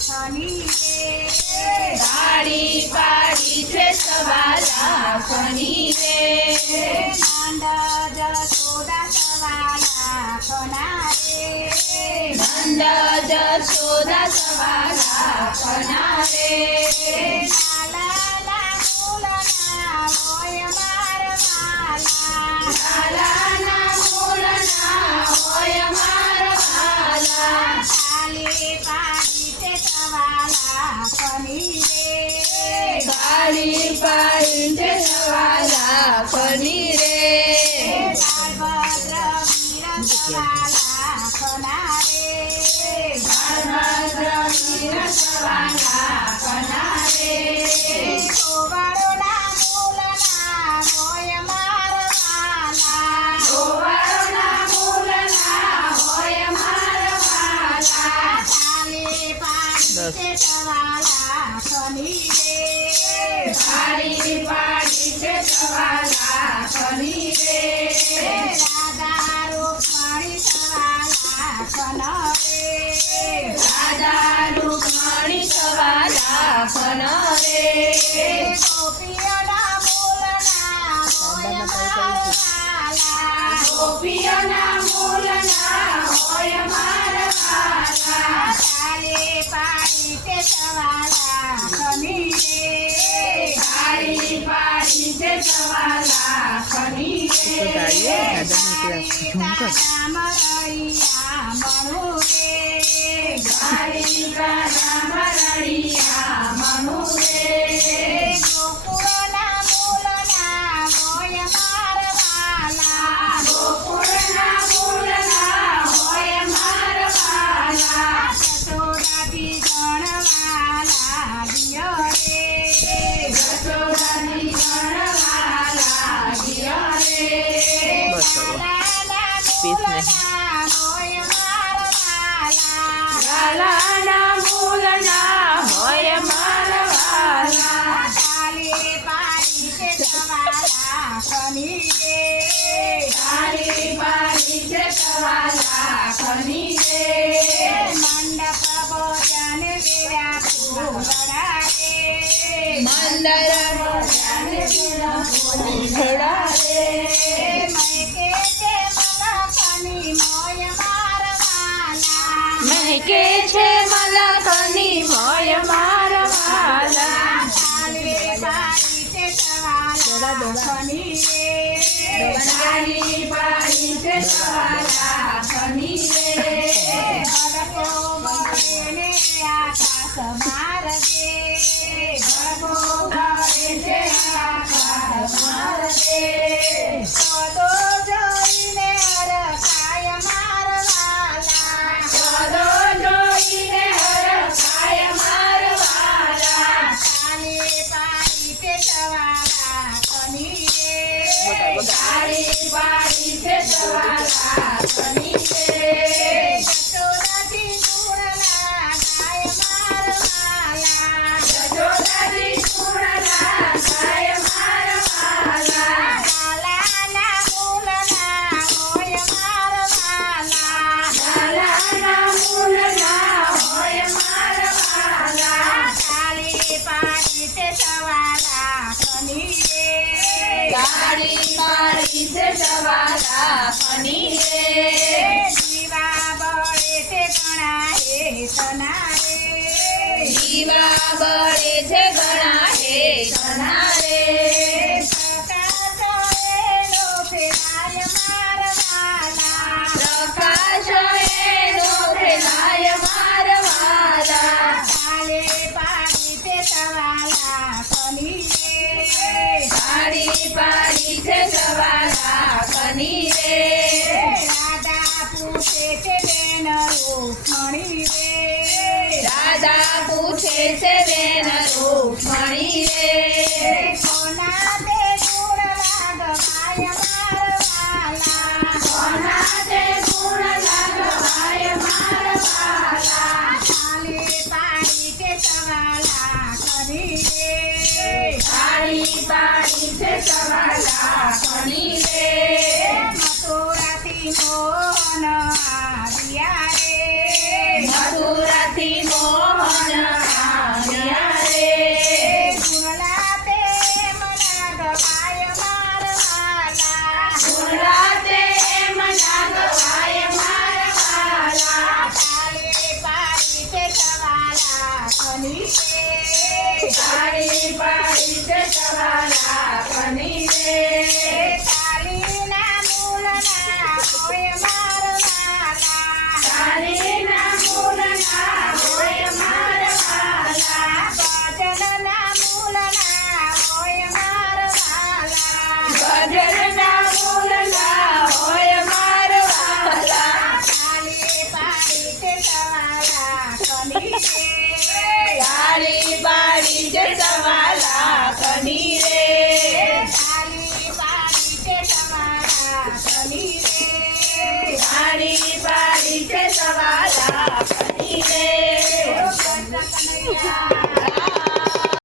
લાખની રે ગાડી પાડી છે સવા લાખની રે નંદ જશોદા સવા લાખના રે નંદ જશોદા સવા લાખના રે લાલાના મૂલના હોય મારવાલા લાલાના મૂળના હોય મારા વાલા તાલી પાડી તે સવા લાખની રે ગાડી પાડી છે સવા લાખની રે બાળભદ્ર વીર સવા લાખના રે બાળભદ્ર વીર સવા લાખના રે ગોવાળોના મૂલના હોય મારવાલા ગોવાળના મૂળના હોય મારા વાલા તાલી પાડી તે સવા લાખની રે ગાડી પાડી છે સવા લાખની રે રાધા રૂકમણી સવા લાખનો રે રાધા રૂકમણી સવા લાખનો રે ગોપીઓના મૂલના હોય મારવાલા ગોપીઓના મૂળના હોય મારા વાલા તાલી પાડી તે સવા લાખની રે ગાડી પાડી છે સવા લાખની રે દાદા મરૈયા મણું રે ગાડી કાના મરડિયા મનુ રે ગોકુળના મૂલના હોય મારવાલા ગોકુળના મૂળના હોય મારા વાલા જશોદાથી ગણવાલા દિયો રે જશોદાની ગણવાલા દિયો રે લાલાના મૂલના હોય મારવાલા લાલાના મૂળના હોય મારા વાલા તાલી પાડી તે સવા લાખની રે ગાડી પાડી છે સવા લાખની રે મંડપ ભોજન વેરા ફૂલડા રે મંદર ભજન ફૂલડા રે મૈકે તે મલકની મોય મારવાલા મહેકે છે મલકની મોય મારા વાલા તાલી પાડી તે સવા લાખની રે ગાડી પાડી છે સવા લાખની રે ભડકો બળેને આકાશ મારગે ભગો ભરે છે આકાશ મારગે સદો જોઈને હરખાય મારવાલા સદો જોઈને હરખાય મારા વાલા તાલી પાડી તે સવા લાખની રે ગાડી પાડી છે સવા લાખની રે જશોદાથી મૂળના ગાય મારવાલા જશોદાજી પૂર્ણા ગાય મારા વાલા લાલાના મૂળના હોય મારવાલા લાલાના મૂળના હોય મારા વાલા તાલી પાડી તે સવા લાખની રે ગાડી પાડી છે સવા લાખની રે જીવા બળે તે ગણા હેતના રે દીવા બળે છે ઘણા હેતના રે પ્રકાશ એનો ફેરાય મારવાલા પ્રકાશ એનો ફેલાય મારા વાલા તાલે પાડી તે સવા લાખની રે ગાડી પાડી છે સવા લાખની રે રાધા પૂછે છે બેન રૂકમણી રે દાદા પૂછે છે બેન રૂકમણી રે કોના તે ગુણ લાગવાય મારવાલા કોના તે ગુણ લાગવાય મારા વાલા તાલે પાડી તે સવા લાખની રે ગાડી પાડી છે સવા લાખની રે મથુરાથી મોહન આવ્યા રે મથુરાથી મોહન ખની રે તાળી પાડી છે સવા લાખની રે તાલીના મૂળના હોય મારવાલા તાળીના મૂળના હોય મારવાલા ભજનના મૂળના હોય મારવાલા ભજનના મૂળના હોય મારવાલા તાલી પાડી તે સવાલા ખની રે તાળી પાડી છે સવા લાખની રે તાલી પાડી તે સવાલા ખની રે તાળી પાડી છે સવા લાખની રે કૃષ્ણ કનૈયા